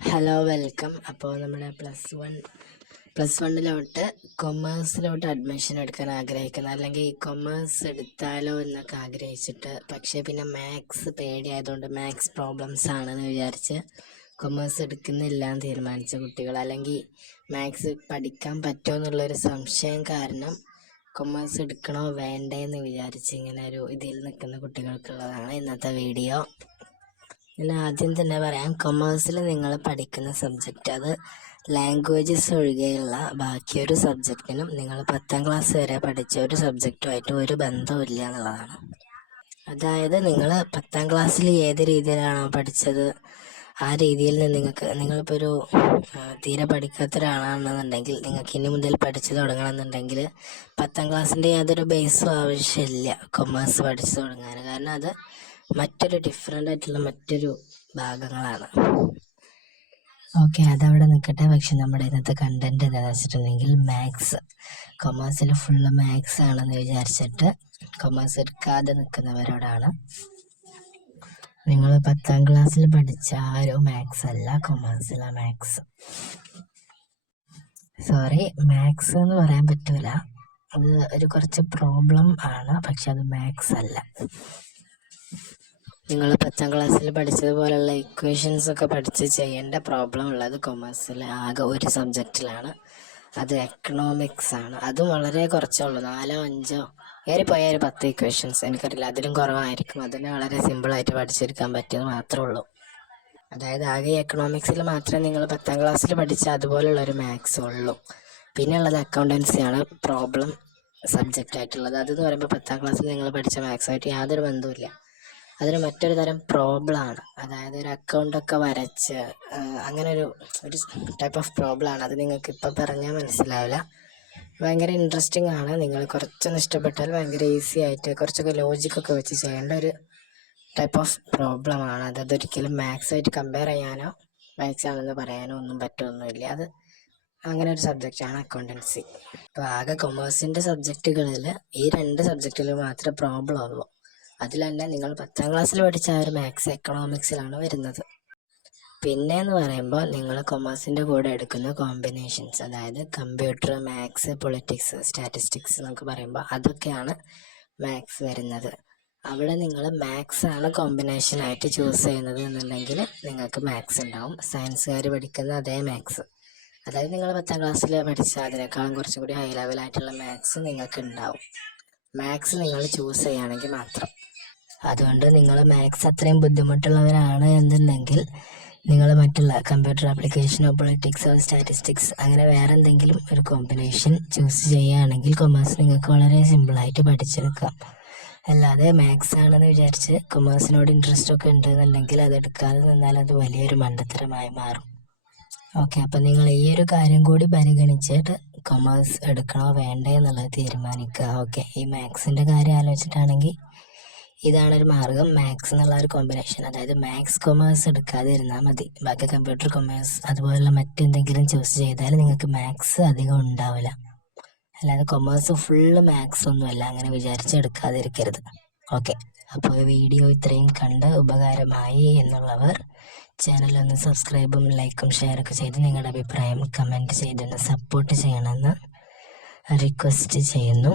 Hello welcome. അപ്പോൾ നമ്മുടെ plus വണ്ണിലോട്ട് കൊമേഴ്സിലോട്ട് admission എടുക്കാൻ ആഗ്രഹിക്കുന്ന, അല്ലെങ്കിൽ കൊമേഴ്സ് എടുത്താലോ എന്നൊക്കെ ആഗ്രഹിച്ചിട്ട്, പക്ഷേ പിന്നെ മാത്സ് പേടിയായതുകൊണ്ട് മാത്സ് പ്രോബ്ലംസ് ആണെന്ന് വിചാരിച്ച് കൊമേഴ്സ് എടുക്കുന്നില്ല എന്ന് തീരുമാനിച്ച കുട്ടികൾ, അല്ലെങ്കിൽ മാത്സ് പഠിക്കാൻ പറ്റുമോ എന്നുള്ളൊരു സംശയം കാരണം കൊമേഴ്സ് എടുക്കണോ വേണ്ടേ എന്ന് വിചാരിച്ച് ഇങ്ങനെ ഒരു ഇതിൽ നിൽക്കുന്ന കുട്ടികൾക്കുള്ളതാണ് ഇന്നത്തെ വീഡിയോ. ഞാൻ ആദ്യം തന്നെ പറയാം, കൊമേഴ്സിൽ നിങ്ങൾ പഠിക്കുന്ന സബ്ജക്റ്റ് അത് ലാംഗ്വേജസ് ഒഴികെയുള്ള ബാക്കിയൊരു സബ്ജക്റ്റിനും നിങ്ങൾ 10ാം ക്ലാസ് വരെ പഠിച്ച ഒരു സബ്ജക്റ്റുമായിട്ട് ഒരു ബന്ധമില്ല എന്നുള്ളതാണ്. അതായത് നിങ്ങൾ 10ാം ക്ലാസ്സിൽ ഏത് രീതിയിലാണോ പഠിച്ചത് ആ രീതിയിൽ നിന്ന് നിങ്ങളിപ്പോൾ ഒരു തീരെ പഠിക്കാത്ത ഒരാളാണെന്നുണ്ടെങ്കിൽ നിങ്ങൾക്ക് ഇനി മുതൽ പഠിച്ചു തുടങ്ങണമെന്നുണ്ടെങ്കിൽ 10ാം ക്ലാസ്സിൻ്റെ യാതൊരു ബേസും ആവശ്യമില്ല കൊമേഴ്സ് പഠിച്ചു തുടങ്ങാൻ. കാരണം അത് മറ്റൊരു ഡിഫറെൻ്റ് ആയിട്ടുള്ള മറ്റൊരു ഭാഗങ്ങളാണ്. ഓക്കെ, അതവിടെ നിൽക്കട്ടെ. പക്ഷെ നമ്മുടെ ഇന്നത്തെ കണ്ടന്റ് എന്താണെന്ന് വെച്ചിട്ടുണ്ടെങ്കിൽ മാത്സ്, കൊമേഴ്സിൽ ഫുള്ള് മാത്സ് ആണെന്ന് വിചാരിച്ചിട്ട് കൊമേഴ്സ് എടുക്കാതെ നിൽക്കുന്നവരോടാണ്. നിങ്ങൾ 10ാം ക്ലാസ്സിൽ പഠിച്ച ആ ഒരു മാത്സ് അല്ല കൊമേഴ്സിലെ മാത്സ്. സോറി, മാത്സ് എന്ന് പറയാൻ പറ്റൂല, അത് ഒരു കുറച്ച് പ്രോബ്ലം ആണ്, പക്ഷെ അത് മാത്സ് അല്ല. നിങ്ങൾ 10ാം ക്ലാസ്സിൽ പഠിച്ചതുപോലുള്ള ഇക്വേഷൻസ് ഒക്കെ പഠിച്ച് ചെയ്യേണ്ട പ്രോബ്ലം ഉള്ളത് കൊമേഴ്സിൽ ആകെ ഒരു സബ്ജക്റ്റിലാണ്, അത് എക്കണോമിക്സ് ആണ്. അതും വളരെ കുറച്ചേ ഉള്ളൂ, 4-5 ഏറിപ്പോയാൽ 10 ഇക്വേഷൻസ്, എനിക്കറിയില്ല, അതിലും കുറവായിരിക്കും. അതിന് വളരെ സിമ്പിളായിട്ട് പഠിച്ചെടുക്കാൻ പറ്റിയത് മാത്രമേ ഉള്ളൂ. അതായത് ആകെ എക്കണോമിക്സിൽ മാത്രമേ നിങ്ങൾ 10ാം ക്ലാസ്സിൽ പഠിച്ച അതുപോലുള്ളൊരു മാത്സ് ഉള്ളൂ. പിന്നെ ഉള്ളത് അക്കൗണ്ടൻസിയാണ് പ്രോബ്ലം സബ്ജക്റ്റ് ആയിട്ടുള്ളത്. അതെന്ന് പറയുമ്പോൾ 10ാം ക്ലാസ്സിൽ നിങ്ങൾ പഠിച്ച മാത്സുമായിട്ട് യാതൊരു ബന്ധവുമില്ല. അതിന് മറ്റൊരു തരം പ്രോബ്ലമാണ്, അതായത് ഒരു അക്കൗണ്ടൊക്കെ വരച്ച് അങ്ങനെ ഒരു ടൈപ്പ് ഓഫ് പ്രോബ്ലമാണ്. അത് നിങ്ങൾക്ക് ഇപ്പം പറഞ്ഞാൽ മനസ്സിലാവില്ല. ഭയങ്കര ഇൻട്രസ്റ്റിംഗ് ആണ്. നിങ്ങൾ കുറച്ചൊന്ന് ഇഷ്ടപ്പെട്ടാൽ ഭയങ്കര ഈസി ആയിട്ട് കുറച്ചൊക്കെ ലോജിക്കൊക്കെ വെച്ച് ചെയ്യേണ്ട ഒരു ടൈപ്പ് ഓഫ് പ്രോബ്ലമാണ്. അതൊരിക്കലും മാത്സായിട്ട് കമ്പയർ ചെയ്യാനോ മാത്സ് ആണെന്ന് പറയാനോ ഒന്നും പറ്റുമൊന്നുമില്ല. അത് അങ്ങനെ ഒരു സബ്ജക്റ്റാണ് അക്കൗണ്ടൻസി. അപ്പോൾ ആകെ കൊമേഴ്സിൻ്റെ സബ്ജക്റ്റുകളിൽ ഈ 2 സബ്ജക്റ്റിൽ മാത്രമേ പ്രോബ്ലം ഉള്ളൂ. അതിലല്ല നിങ്ങൾ 10ാം ക്ലാസ്സിൽ പഠിച്ച ആ ഒരു മാത്സ് എക്കണോമിക്സിലാണ് വരുന്നത്. പിന്നെ എന്ന് പറയുമ്പോൾ നിങ്ങൾ കൊമേഴ്സിൻ്റെ കൂടെ എടുക്കുന്ന കോമ്പിനേഷൻസ്, അതായത് കമ്പ്യൂട്ടർ, മാത്സ്, പൊളിറ്റിക്സ്, സ്റ്റാറ്റിസ്റ്റിക്സ് എന്നൊക്കെ പറയുമ്പോൾ അതൊക്കെയാണ് മാത്സ് വരുന്നത്. അവിടെ നിങ്ങൾ മാത്സ് ആണ് കോമ്പിനേഷനായിട്ട് ചൂസ് ചെയ്യുന്നത് എന്നുണ്ടെങ്കിൽ നിങ്ങൾക്ക് മാത്സ് ഉണ്ടാവും. സയൻസുകാർ പഠിക്കുന്ന അതേ മാത്സ്, അതായത് നിങ്ങൾ 10ാം ക്ലാസ്സിൽ പഠിച്ച അതിനേക്കാളും കുറച്ചും കൂടി ഹൈ ലെവലായിട്ടുള്ള മാത്സ് നിങ്ങൾക്ക് ഉണ്ടാവും. മാത്സ് നിങ്ങൾ ചൂസ് ചെയ്യുകയാണെങ്കിൽ മാത്രം. അതുകൊണ്ട് നിങ്ങൾ മാത്സ് അത്രയും ബുദ്ധിമുട്ടുള്ളവരാണ് എന്നുണ്ടെങ്കിൽ നിങ്ങൾ മറ്റുള്ള കമ്പ്യൂട്ടർ ആപ്ലിക്കേഷനോ പൊളിറ്റിക്സോ സ്റ്റാറ്റിസ്റ്റിക്സ് അങ്ങനെ വേറെ എന്തെങ്കിലും ഒരു കോമ്പിനേഷൻ ചൂസ് ചെയ്യുകയാണെങ്കിൽ കൊമേഴ്സ് നിങ്ങൾക്ക് വളരെ സിമ്പിളായിട്ട് പഠിച്ചെടുക്കാം. അല്ലാതെ മാത്സ് ആണെന്ന് വിചാരിച്ച് കൊമേഴ്സിനോട് ഇൻട്രസ്റ്റ് ഒക്കെ ഉണ്ടെന്നുണ്ടെങ്കിൽ അത് എടുക്കാതെ നിന്നാൽ അത് വലിയൊരു മണ്ടത്തരമായി മാറും. ഓക്കെ, അപ്പം നിങ്ങൾ ഈ ഒരു കാര്യം കൂടി പരിഗണിച്ചിട്ട് കൊമേഴ്സ് എടുക്കണോ വേണ്ടേ എന്നുള്ളത് തീരുമാനിക്കുക. ഓക്കെ, ഈ മാത്സിൻ്റെ കാര്യം ആലോചിച്ചിട്ടാണെങ്കിൽ ഇതാണൊരു മാർഗം. മാത്സ് എന്നുള്ള ഒരു കോമ്പിനേഷൻ, അതായത് മാത്സ് കൊമേഴ്സ് എടുക്കാതെ ഇരുന്നാൽ മതി. ബാക്കി കമ്പ്യൂട്ടർ, കൊമേഴ്സ് അതുപോലുള്ള മറ്റെന്തെങ്കിലും ചൂസ് ചെയ്താൽ നിങ്ങൾക്ക് മാത്സ് അധികം ഉണ്ടാവില്ല. അല്ലാതെ കൊമേഴ്സ് ഫുള്ള് മാത്സ് ഒന്നുമല്ല, അങ്ങനെ വിചാരിച്ചെടുക്കാതിരിക്കരുത്. ഓക്കെ, അപ്പോൾ വീഡിയോ ഇത്രയും കണ്ട് ഉപകാരമായി എന്നുള്ളവർ ചാനലൊന്ന് സബ്സ്ക്രൈബും ലൈക്കും ഷെയറൊക്കെ ചെയ്ത് നിങ്ങളുടെ അഭിപ്രായം കമൻറ്റ് ചെയ്തൊന്ന് സപ്പോർട്ട് ചെയ്യണമെന്ന് റിക്വസ്റ്റ് ചെയ്യുന്നു.